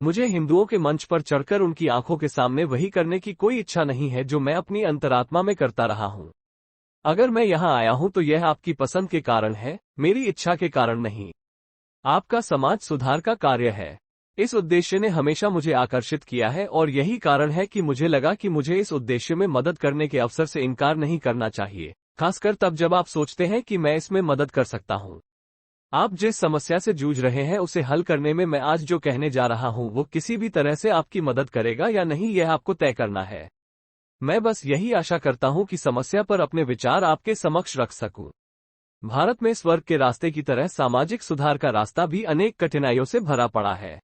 मुझे हिंदुओं के मंच पर चढ़कर उनकी आंखों के सामने वही करने की कोई इच्छा नहीं है जो मैं अपनी अंतरात्मा में करता रहा हूं। अगर मैं यहां आया हूं तो यह आपकी पसंद के कारण है, मेरी इच्छा के कारण नहीं। आपका समाज सुधार का कार्य है। इस उद्देश्य ने हमेशा मुझे आकर्षित किया है और यही कारण है कि मुझे लगा कि मुझे इस उद्देश्य में मदद करने के अवसर से इनकार नहीं करना चाहिए, खासकर तब जब आप सोचते हैं कि मैं इसमें मदद कर सकता हूं। आप जिस समस्या से जूझ रहे हैं उसे हल करने में मैं आज जो कहने जा रहा हूं वो किसी भी तरह से आपकी मदद करेगा या नहीं यह आपको तय करना है। मैं बस यही आशा करता हूं कि समस्या पर अपने विचार आपके समक्ष रख सकूं। भारत में स्वर्ग के रास्ते की तरह सामाजिक सुधार का रास्ता भी अनेक कठिनाइयों से भरा पड़ा है।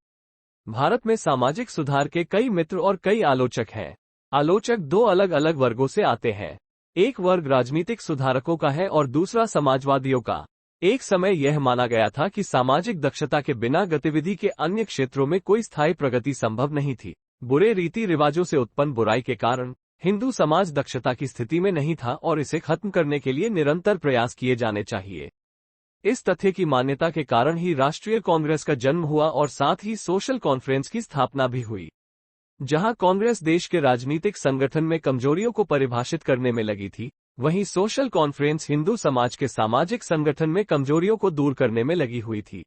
भारत में सामाजिक सुधार के कई मित्र और कई आलोचक हैं। आलोचक दो अलग अलग वर्गों से आते हैं। एक वर्ग राजनीतिक सुधारकों का है और दूसरा समाजवादियों का। एक समय यह माना गया था कि सामाजिक दक्षता के बिना गतिविधि के अन्य क्षेत्रों में कोई स्थायी प्रगति संभव नहीं थी। बुरे रीति रिवाजों से उत्पन्न बुराई के कारण हिंदू समाज दक्षता की स्थिति में नहीं था और इसे खत्म करने के लिए निरंतर प्रयास किए जाने चाहिए। इस तथ्य की मान्यता के कारण ही राष्ट्रीय कांग्रेस का जन्म हुआ और साथ ही सोशल कॉन्फ्रेंस की स्थापना भी हुई। जहां कांग्रेस देश के राजनीतिक संगठन में कमजोरियों को परिभाषित करने में लगी थी, वहीं सोशल कॉन्फ्रेंस हिंदू समाज के सामाजिक संगठन में कमजोरियों को दूर करने में लगी हुई थी।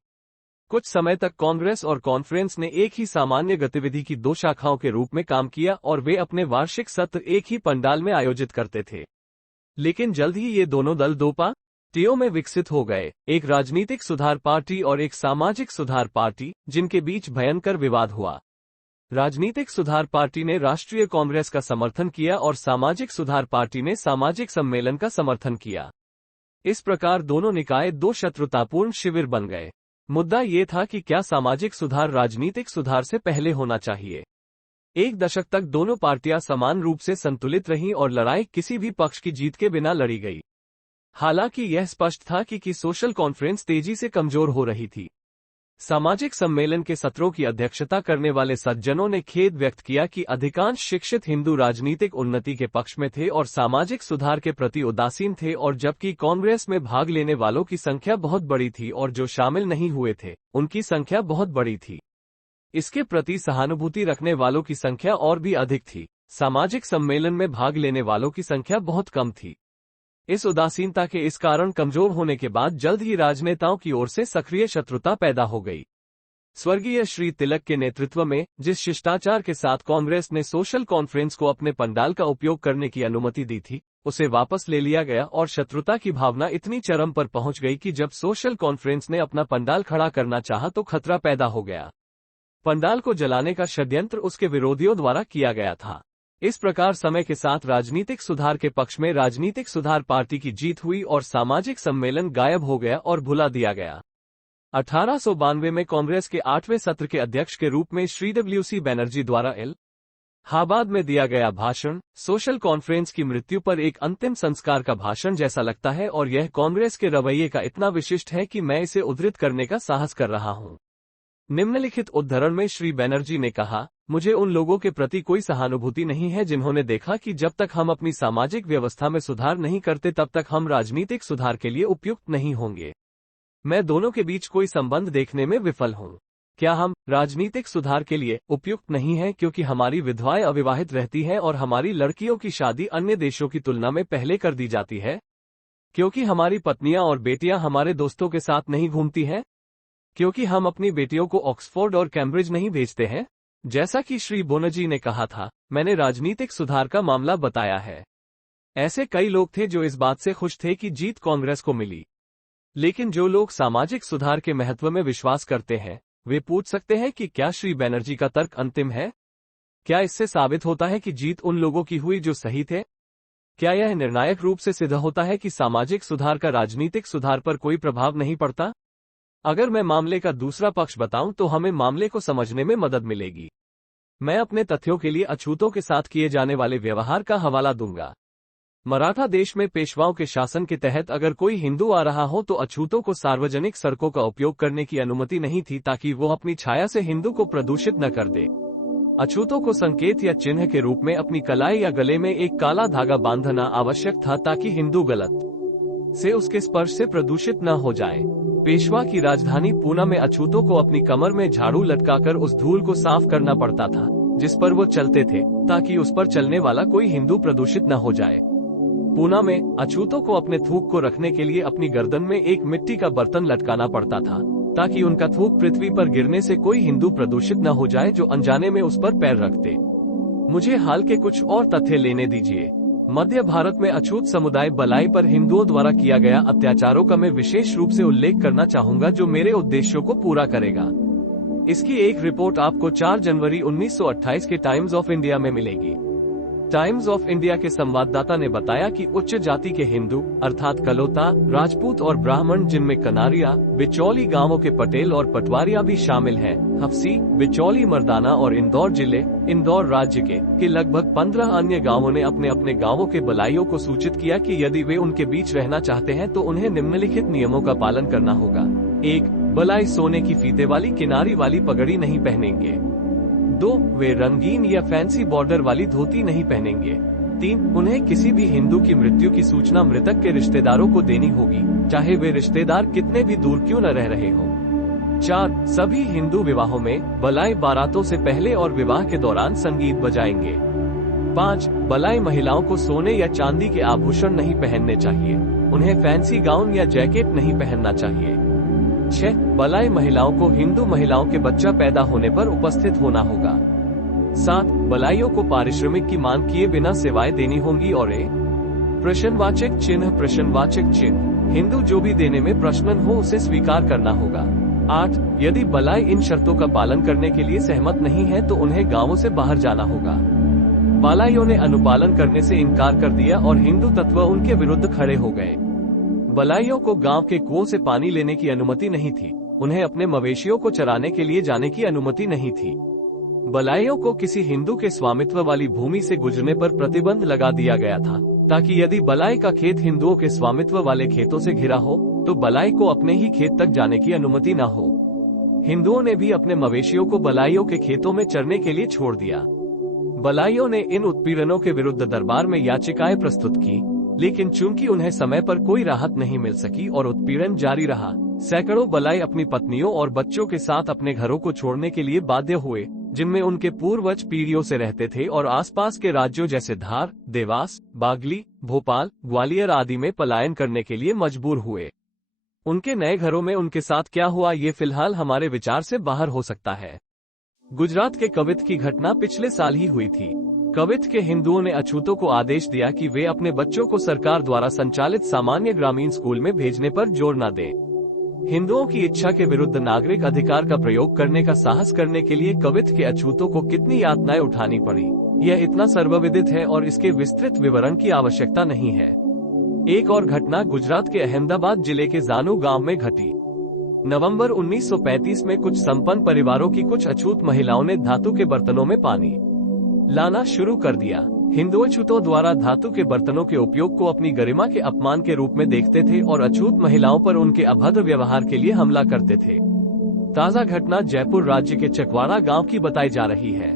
कुछ समय तक कांग्रेस और कॉन्फ्रेंस ने एक ही सामान्य गतिविधि की दो शाखाओं के रूप में काम किया और वे अपने वार्षिक सत्र एक ही पंडाल में आयोजित करते थे। लेकिन जल्द ही ये दोनों दल दो पार्टियों में विकसित हो गए, एक राजनीतिक सुधार पार्टी और एक सामाजिक सुधार पार्टी, जिनके बीच भयंकर विवाद हुआ। राजनीतिक सुधार पार्टी ने राष्ट्रीय कांग्रेस का समर्थन किया और सामाजिक सुधार पार्टी ने सामाजिक सम्मेलन का समर्थन किया। इस प्रकार दोनों निकाय दो शत्रुतापूर्ण शिविर बन गए। मुद्दा ये था कि क्या सामाजिक सुधार राजनीतिक सुधार से पहले होना चाहिए। एक दशक तक दोनों पार्टियां समान रूप से संतुलित रहीं और लड़ाई किसी भी पक्ष की जीत के बिना लड़ी गई। हालांकि यह स्पष्ट था कि सोशल कॉन्फ्रेंस तेजी से कमजोर हो रही थी। सामाजिक सम्मेलन के सत्रों की अध्यक्षता करने वाले सज्जनों ने खेद व्यक्त किया कि अधिकांश शिक्षित हिंदू राजनीतिक उन्नति के पक्ष में थे और सामाजिक सुधार के प्रति उदासीन थे, और जबकि कांग्रेस में भाग लेने वालों की संख्या बहुत बड़ी थी और जो शामिल नहीं हुए थे उनकी संख्या बहुत बड़ी थी। इसके प्रति सहानुभूति रखने वालों की संख्या और भी अधिक थी। सामाजिक सम्मेलन में भाग लेने वालों की संख्या बहुत कम थी। इस उदासीनता के इस कारण कमजोर होने के बाद जल्द ही राजनेताओं की ओर से सक्रिय शत्रुता पैदा हो गई। स्वर्गीय श्री तिलक के नेतृत्व में जिस शिष्टाचार के साथ कांग्रेस ने सोशल कॉन्फ्रेंस को अपने पंडाल का उपयोग करने की अनुमति दी थी, उसे वापस ले लिया गया और शत्रुता की भावना इतनी चरम पर पहुंच गई कि जब सोशल कॉन्फ्रेंस ने अपना पंडाल खड़ा करना चाहा तो खतरा पैदा हो गया। पंडाल को जलाने का षड्यंत्र उसके विरोधियों द्वारा किया गया था। इस प्रकार समय के साथ राजनीतिक सुधार के पक्ष में राजनीतिक सुधार पार्टी की जीत हुई और सामाजिक सम्मेलन गायब हो गया और भुला दिया गया। 1892 में कांग्रेस के 8वें सत्र के अध्यक्ष के रूप में श्री डब्ल्यू.सी. बनर्जी द्वारा इलाहाबाद में दिया गया भाषण सोशल कॉन्फ्रेंस की मृत्यु पर एक अंतिम संस्कार का भाषण जैसा लगता है, और यह कांग्रेस के रवैये का इतना विशिष्ट है कि मैं इसे उद्धृत करने का साहस कर रहा हूं। निम्नलिखित उद्धरण में श्री बनर्जी ने कहा, मुझे उन लोगों के प्रति कोई सहानुभूति नहीं है जिन्होंने देखा कि जब तक हम अपनी सामाजिक व्यवस्था में सुधार नहीं करते तब तक हम राजनीतिक सुधार के लिए उपयुक्त नहीं होंगे। मैं दोनों के बीच कोई संबंध देखने में विफल हूं। क्या हम राजनीतिक सुधार के लिए उपयुक्त नहीं हैं क्योंकि हमारी विधवाएं अविवाहित रहती हैं और हमारी लड़कियों की शादी अन्य देशों की तुलना में पहले कर दी जाती है? क्योंकि हमारी पत्नियां और बेटियां हमारे दोस्तों के साथ नहीं घूमती हैं? क्योंकि हम अपनी बेटियों को ऑक्सफोर्ड और कैम्ब्रिज नहीं भेजते हैं? जैसा कि श्री बनर्जी ने कहा था, मैंने राजनीतिक सुधार का मामला बताया है। ऐसे कई लोग थे जो इस बात से खुश थे कि जीत कांग्रेस को मिली। लेकिन जो लोग सामाजिक सुधार के महत्व में विश्वास करते हैं, वे पूछ सकते हैं कि क्या श्री बनर्जी का तर्क अंतिम है? क्या इससे साबित होता है कि जीत उन लोगों की हुई जो सही थे? क्या यह निर्णायक रूप से सिद्ध होता है कि सामाजिक सुधार का राजनीतिक सुधार पर कोई प्रभाव नहीं पड़ता? अगर मैं मामले का दूसरा पक्ष बताऊं तो हमें मामले को समझने में मदद मिलेगी। मैं अपने तथ्यों के लिए अछूतों के साथ किए जाने वाले व्यवहार का हवाला दूंगा। मराठा देश में पेशवाओं के शासन के तहत अगर कोई हिंदू आ रहा हो तो अछूतों को सार्वजनिक सड़कों का उपयोग करने की अनुमति नहीं थी ताकि वो अपनी छाया से हिंदू को प्रदूषित न कर दे। अछूतों को संकेत या चिन्ह के रूप में अपनी कलाई या गले में एक काला धागा बांधना आवश्यक था ताकि हिंदू गलत से उसके स्पर्श से प्रदूषित न हो जाए। पेशवा की राजधानी पूना में अछूतों को अपनी कमर में झाड़ू लटकाकर उस धूल को साफ करना पड़ता था जिस पर वो चलते थे, ताकि उस पर चलने वाला कोई हिंदू प्रदूषित न हो जाए। पूना में अछूतों को अपने थूक को रखने के लिए अपनी गर्दन में एक मिट्टी का बर्तन लटकाना पड़ता था, ताकि उनका थूक पृथ्वी पर गिरने से कोई हिंदू प्रदूषित न हो जाए जो अनजाने में उस पर पैर रखते। मुझे हाल के कुछ और तथ्य लेने दीजिए। मध्य भारत में अछूत समुदाय बलाई पर हिंदुओं द्वारा किया गया अत्याचारों का मैं विशेष रूप से उल्लेख करना चाहूंगा, जो मेरे उद्देश्यों को पूरा करेगा। इसकी एक रिपोर्ट आपको 4 जनवरी 1928 के टाइम्स ऑफ इंडिया में मिलेगी। टाइम्स ऑफ इंडिया के संवाददाता ने बताया कि उच्च जाति के हिंदू अर्थात कलोता, राजपूत और ब्राह्मण, जिनमें कनारिया, बिचौली गांवों के पटेल और पटवारिया भी शामिल हैं, हफ्सी, बिचौली, मर्दाना और इंदौर जिले, इंदौर राज्य के लगभग 15 अन्य गांवों ने अपने अपने गांवों के बलाइयों को सूचित किया कि यदि वे उनके बीच रहना चाहते हैं तो उन्हें निम्नलिखित नियमों का पालन करना होगा। 1. बलाई सोने की फीते वाली किनारी वाली पगड़ी नहीं पहनेंगे। 2. वे रंगीन या फैंसी बॉर्डर वाली धोती नहीं पहनेंगे। 3. उन्हें किसी भी हिंदू की मृत्यु की सूचना मृतक के रिश्तेदारों को देनी होगी, चाहे वे रिश्तेदार कितने भी दूर क्यों न रह रहे हों। 4. सभी हिंदू विवाहों में बलाई बारातों से पहले और विवाह के दौरान संगीत बजाएंगे। 5. बलाई महिलाओं को सोने या चांदी के आभूषण नहीं पहनने चाहिए। उन्हें फैंसी गाउन या जैकेट नहीं पहनना चाहिए। 6. बलाई महिलाओं को हिंदू महिलाओं के बच्चा पैदा होने पर उपस्थित होना होगा। 7. बलाइयों को पारिश्रमिक की मांग किए बिना सेवाएं देनी होंगी। और प्रश्नवाचक चिन्ह हिंदू जो भी देने में प्रश्न हो उसे स्वीकार करना होगा। 8. यदि बलाई इन शर्तों का पालन करने के लिए सहमत नहीं है तो उन्हें गांवों से बाहर जाना होगा। बलाइयों ने अनुपालन करने से इनकार कर दिया और हिंदू तत्व उनके विरुद्ध खड़े हो गए। बलाइयों को गांव के कुओं से पानी लेने की अनुमति नहीं थी। उन्हें अपने मवेशियों को चराने के लिए जाने की अनुमति नहीं थी। बलाइयों को किसी हिंदू के स्वामित्व वाली भूमि से गुजरने पर प्रतिबंध लगा दिया गया था, ताकि यदि बलाई का खेत हिंदुओं के स्वामित्व वाले खेतों से घिरा हो तो बलाई को अपने ही खेत तक जाने की अनुमति न हो। हिंदुओं ने भी अपने मवेशियों को बलाइयों के खेतों में चरने के लिए छोड़ दिया। बलाइयों ने इन उत्पीड़नों के विरुद्ध दरबार में याचिकाएं प्रस्तुत की, लेकिन चूंकि उन्हें समय पर कोई राहत नहीं मिल सकी और उत्पीड़न जारी रहा, सैकड़ों बलाई अपनी पत्नियों और बच्चों के साथ अपने घरों को छोड़ने के लिए बाध्य हुए, जिनमें उनके पूर्वज पीढ़ियों से रहते थे, और आसपास के राज्यों जैसे धार, देवास, बागली, भोपाल, ग्वालियर आदि में पलायन करने के लिए मजबूर हुए। उनके नए घरों में उनके साथ क्या हुआ ये फिलहाल हमारे विचार से बाहर हो सकता है। गुजरात के कवित की घटना पिछले साल ही हुई थी। कवित के हिंदुओं ने अछूतों को आदेश दिया कि वे अपने बच्चों को सरकार द्वारा संचालित सामान्य ग्रामीण स्कूल में भेजने पर जोर न दें। हिंदुओं की इच्छा के विरुद्ध नागरिक अधिकार का प्रयोग करने का साहस करने के लिए कवित के अछूतों को कितनी यातनाएं उठानी पड़ी, यह इतना सर्वविदित है और इसके विस्तृत विवरण की आवश्यकता नहीं है। एक और घटना गुजरात के अहमदाबाद जिले के जानू गांव में घटी। नवंबर 1935 में कुछ संपन्न परिवारों की कुछ अछूत महिलाओं ने धातु के बर्तनों में पानी लाना शुरू कर दिया। हिंदू अछूतों द्वारा धातु के बर्तनों के उपयोग को अपनी गरिमा के अपमान के रूप में देखते थे और अछूत महिलाओं पर उनके अभद्र व्यवहार के लिए हमला करते थे। ताजा घटना जयपुर राज्य के चकवाड़ा गांव की बताई जा रही है।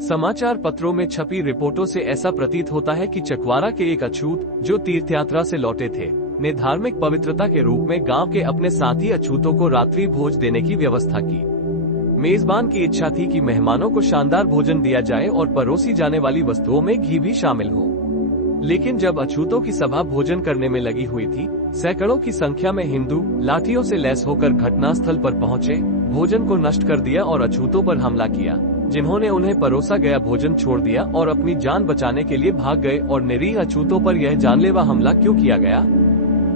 समाचार पत्रों में छपी रिपोर्टों से ऐसा प्रतीत होता है कि चकवाड़ा के एक अछूत, जो तीर्थयात्रा से लौटे थे, ने धार्मिक पवित्रता के रूप में गांव के अपने साथी अछूतों को रात्रि भोज देने की व्यवस्था की। मेजबान की इच्छा थी कि मेहमानों को शानदार भोजन दिया जाए और परोसी जाने वाली वस्तुओं में घी भी शामिल हो। लेकिन जब अछूतों की सभा भोजन करने में लगी हुई थी, सैकड़ों की संख्या में हिंदू लाठियों से लैस होकर घटनास्थल पर पहुंचे, भोजन को नष्ट कर दिया और अछूतों पर हमला किया, जिन्होंने उन्हें परोसा गया भोजन छोड़ दिया और अपनी जान बचाने के लिए भाग गए। और निरीह अछूतों पर यह जानलेवा हमला क्यों किया गया?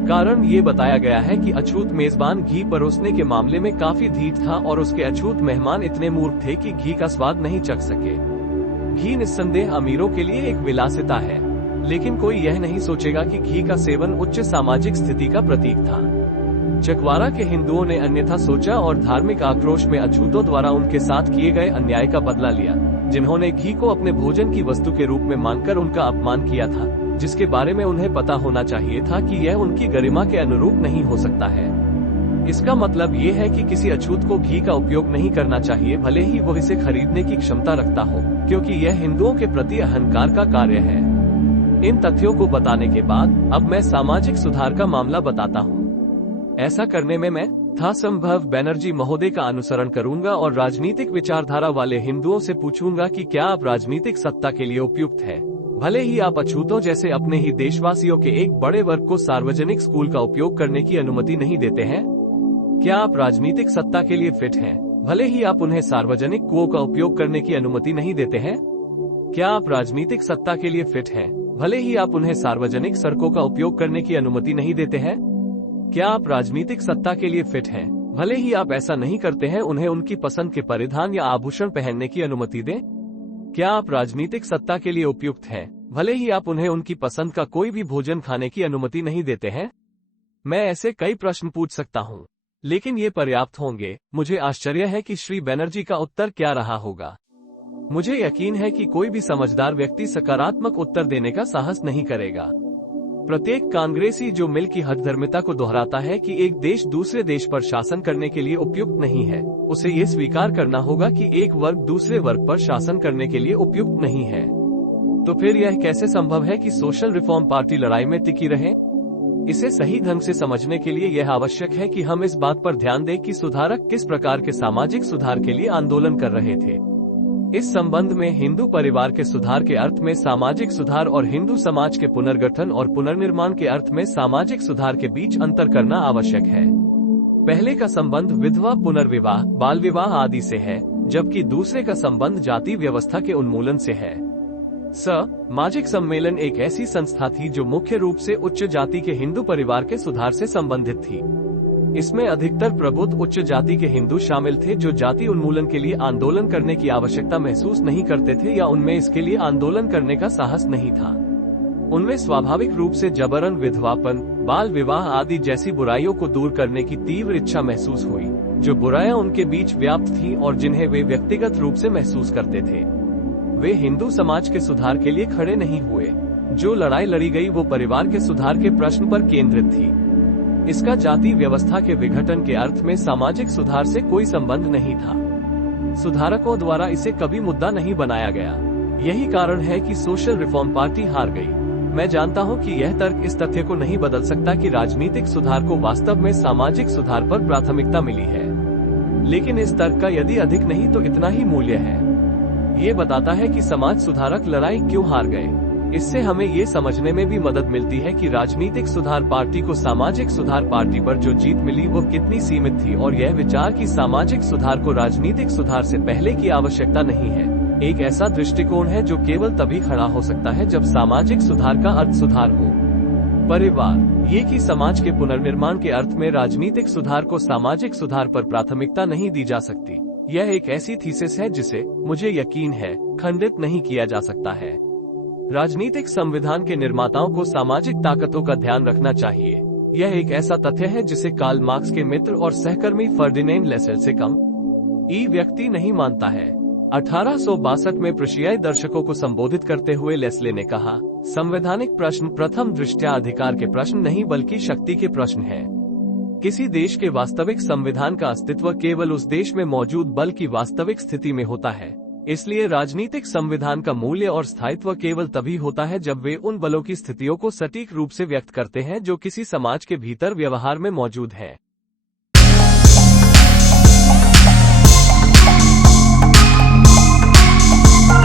कारण ये बताया गया है कि अछूत मेजबान घी परोसने के मामले में काफी ढीठ था और उसके अछूत मेहमान इतने मूर्ख थे कि घी का स्वाद नहीं चख सके। घी निस्संदेह अमीरों के लिए एक विलासिता है, लेकिन कोई यह नहीं सोचेगा कि घी का सेवन उच्च सामाजिक स्थिति का प्रतीक था। चकवाड़ा के हिंदुओं ने अन्यथा सोचा और धार्मिक आक्रोश में अछूतों द्वारा उनके साथ किए गए अन्याय का बदला लिया, जिन्होंने घी को अपने भोजन की वस्तु के रूप में मानकर उनका अपमान किया था, जिसके बारे में उन्हें पता होना चाहिए था कि यह उनकी गरिमा के अनुरूप नहीं हो सकता है। इसका मतलब ये है कि किसी अछूत को घी का उपयोग नहीं करना चाहिए, भले ही वो इसे खरीदने की क्षमता रखता हो, क्योंकि यह हिंदुओं के प्रति अहंकार का कार्य है। इन तथ्यों को बताने के बाद अब मैं सामाजिक सुधार का मामला बताता हूँ। ऐसा करने में मैं यथासंभव बनर्जी महोदय का अनुसरण करूंगा और राजनीतिक विचारधारा वाले हिंदुओं से पूछूंगा कि क्या आप राजनीतिक सत्ता के लिए उपयुक्त हैं। भले ही आप अछूतों जैसे अपने ही देशवासियों के एक बड़े वर्ग को सार्वजनिक स्कूल का उपयोग करने की अनुमति नहीं देते हैं। क्या आप राजनीतिक सत्ता के लिए फिट हैं? भले ही आप उन्हें सार्वजनिक कुओं का उपयोग करने की अनुमति नहीं देते हैं। क्या आप राजनीतिक सत्ता के लिए फिट हैं? भले ही आप उन्हें सार्वजनिक सड़कों का उपयोग करने की अनुमति नहीं देते हैं। क्या आप राजनीतिक सत्ता के लिए फिट हैं? भले ही आप ऐसा नहीं करते हैं उन्हें उनकी पसंद के परिधान या आभूषण पहनने की अनुमति दें। क्या आप राजनीतिक सत्ता के लिए उपयुक्त हैं? भले ही आप उन्हें उनकी पसंद का कोई भी भोजन खाने की अनुमति नहीं देते हैं। मैं ऐसे कई प्रश्न पूछ सकता हूं, लेकिन ये पर्याप्त होंगे। मुझे आश्चर्य है कि श्री बनर्जी का उत्तर क्या रहा होगा। मुझे यकीन है कि कोई भी समझदार व्यक्ति सकारात्मक उत्तर देने का साहस नहीं करेगा। प्रत्येक कांग्रेसी जो मिल की हठधर्मिता को दोहराता है कि एक देश दूसरे देश पर शासन करने के लिए उपयुक्त नहीं है, उसे ये स्वीकार करना होगा कि एक वर्ग दूसरे वर्ग पर शासन करने के लिए उपयुक्त नहीं है। तो फिर यह कैसे संभव है कि सोशल रिफॉर्म पार्टी लड़ाई में टिकी रहे? इसे सही ढंग से समझने के लिए यह आवश्यक है कि हम इस बात पर ध्यान दें कि सुधारक किस प्रकार के सामाजिक सुधार के लिए आंदोलन कर रहे थे। इस संबंध में हिंदू परिवार के सुधार के अर्थ में सामाजिक सुधार और हिंदू समाज के पुनर्गठन और पुनर्निर्माण के अर्थ में सामाजिक सुधार के बीच अंतर करना आवश्यक है। पहले का संबंध विधवा पुनर्विवाह, बाल विवाह आदि से है, जबकि दूसरे का संबंध जाति व्यवस्था के उन्मूलन से है। सामाजिक सम्मेलन एक ऐसी संस्था थी जो मुख्य रूप से उच्च जाति के हिंदू परिवार के सुधार से संबंधित थी। इसमें अधिकतर प्रबुद्ध उच्च जाति के हिंदू शामिल थे जो जाति उन्मूलन के लिए आंदोलन करने की आवश्यकता महसूस नहीं करते थे या उनमें इसके लिए आंदोलन करने का साहस नहीं था। उनमें स्वाभाविक रूप से जबरन विधवापन, बाल विवाह आदि जैसी बुराइयों को दूर करने की तीव्र इच्छा महसूस हुई, जो बुराइयां उनके बीच व्याप्त थी और जिन्हें वे व्यक्तिगत रूप से महसूस करते थे। वे हिंदू समाज के सुधार के लिए खड़े नहीं हुए। जो लड़ाई लड़ी गई वो परिवार के सुधार के प्रश्न पर केंद्रित थी। इसका जाति व्यवस्था के विघटन के अर्थ में सामाजिक सुधार से कोई संबंध नहीं था। सुधारकों द्वारा इसे कभी मुद्दा नहीं बनाया गया। यही कारण है कि सोशल रिफॉर्म पार्टी हार गई। मैं जानता हूं कि यह तर्क इस तथ्य को नहीं बदल सकता कि राजनीतिक सुधार को वास्तव में सामाजिक सुधार पर प्राथमिकता मिली है, लेकिन इस तर्क का यदि अधिक नहीं तो इतना ही मूल्य है। ये बताता है कि समाज सुधारक लड़ाई क्यों हार गए। इससे हमें ये समझने में भी मदद मिलती है कि राजनीतिक सुधार पार्टी को सामाजिक सुधार पार्टी पर जो जीत मिली वो कितनी सीमित थी, और यह विचार कि सामाजिक सुधार को राजनीतिक सुधार से पहले की आवश्यकता नहीं है एक ऐसा दृष्टिकोण है जो केवल तभी खड़ा हो सकता है जब सामाजिक सुधार का अर्थ सुधार हो। परिवार ये कि समाज के पुनर्निर्माण के अर्थ में राजनीतिक सुधार को सामाजिक सुधार पर प्राथमिकता नहीं दी जा सकती। यह एक ऐसी थीसिस है जिसे, मुझे यकीन है, खंडित नहीं किया जा सकता है। राजनीतिक संविधान के निर्माताओं को सामाजिक ताकतों का ध्यान रखना चाहिए। यह एक ऐसा तथ्य है जिसे कार्ल मार्क्स के मित्र और सहकर्मी फर्डिनेंड लेसेल से कम व्यक्ति नहीं मानता है। 1862 में प्रशियाई दर्शकों को संबोधित करते हुए लेस्ले ने कहा, संवैधानिक प्रश्न प्रथम दृष्टया अधिकार के प्रश्न नहीं बल्कि शक्ति के प्रश्न है। किसी देश के वास्तविक संविधान का अस्तित्व केवल उस देश में मौजूद बल की वास्तविक स्थिति में होता है। इसलिए राजनीतिक संविधान का मूल्य और स्थायित्व केवल तभी होता है जब वे उन बलों की स्थितियों को सटीक रूप से व्यक्त करते हैं जो किसी समाज के भीतर व्यवहार में मौजूद है।